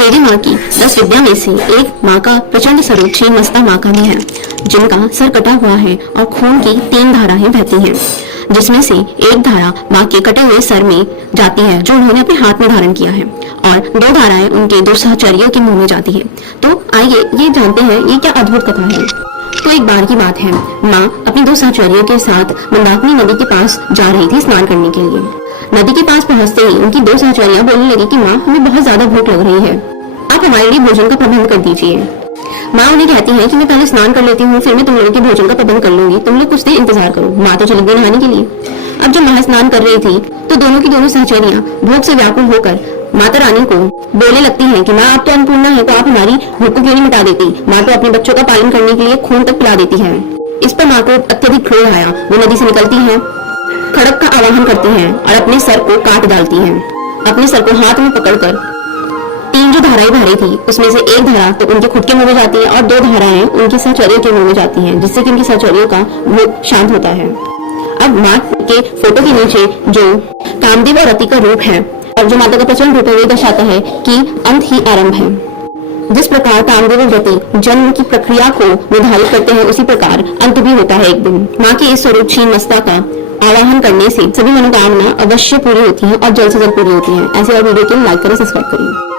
देवी माँ की 10 विद्या में से एक माँ का प्रचंड स्वरूप श्री मस्ता माँ का भी है, जिनका सर कटा हुआ है और खून की 3 धाराएं बहती हैं, जिसमें से एक धारा माँ के कटे हुए सर में जाती है जो उन्होंने अपने हाथ में धारण किया है, और 2 धाराएं उनके 2 सहचर्यों के मुंह में जाती है। तो आइए ये जानते हैं ये क्या अद्भुत कथा है। तो एक बार की बात है, माँ अपनी 2 सहचर्यों के साथ मंदाकिनी नदी के पास जा रही थी स्नान करने के लिए। नदी के पास पहुंचते ही उनकी 2 सहचर्यां बोलने लगी कि माँ, हमें बहुत ज्यादा भूख लग रही है, आप हमारे लिए भोजन का प्रबंध कर दीजिए। माँ उन्हें कहती है कि मैं पहले स्नान कर लेती हूँ, फिर मैं तुम लोगों के भोजन का प्रबंध कर लूंगी, तुम लोग कुछ देर इंतजार करो। माँ तो चली गई नहाने के लिए। अब जब माँ स्नान कर रही थी तो दोनों की दोनों सहचर्यां भूख से व्याकुल होकर माता रानी को बोलने लगती हैं कि माँ, आप तो अन्नपूर्णा है, तो आप हमारी भूख को क्यों नहीं मिटा देती। माँ तो अपने बच्चों का पालन करने के लिए खून तक पिला देती है। इस पर माँ को अत्यधिक क्रोध आया। वो नदी से निकलती है, खड़ग का आवाहन करती हैं और अपने सर को काट डालती हैं। अपने सर को हाथ में पकड़कर 3 जो धाराएं बह रही थी उसमें से एक धारा तो उनके खुद के मुंह में जाती है और 2 धाराएं उनके सहचर्य के मुंह में जाती हैं, जिससे कि उनके सहचर्यों का भूख शांत होता है। अब माँ के फोटो के नीचे जो कामदेव और रति का रूप है और जो माता का प्रचंड रूप है, वो दर्शाता है कि अंत ही आरंभ है। जिस प्रकार कामदेव और रति जन्म की प्रक्रिया को निर्धारित करते हैं, उसी प्रकार अंत भी होता है एक दिन। माँ के इस स्वरूप श्री मस्ता का आवाहन करने से सभी मनोकामना अवश्य पूरी होती है और जल्द से जल्द पूरी होती है। ऐसे और वीडियो के लिए लाइक करें, सब्सक्राइब करें।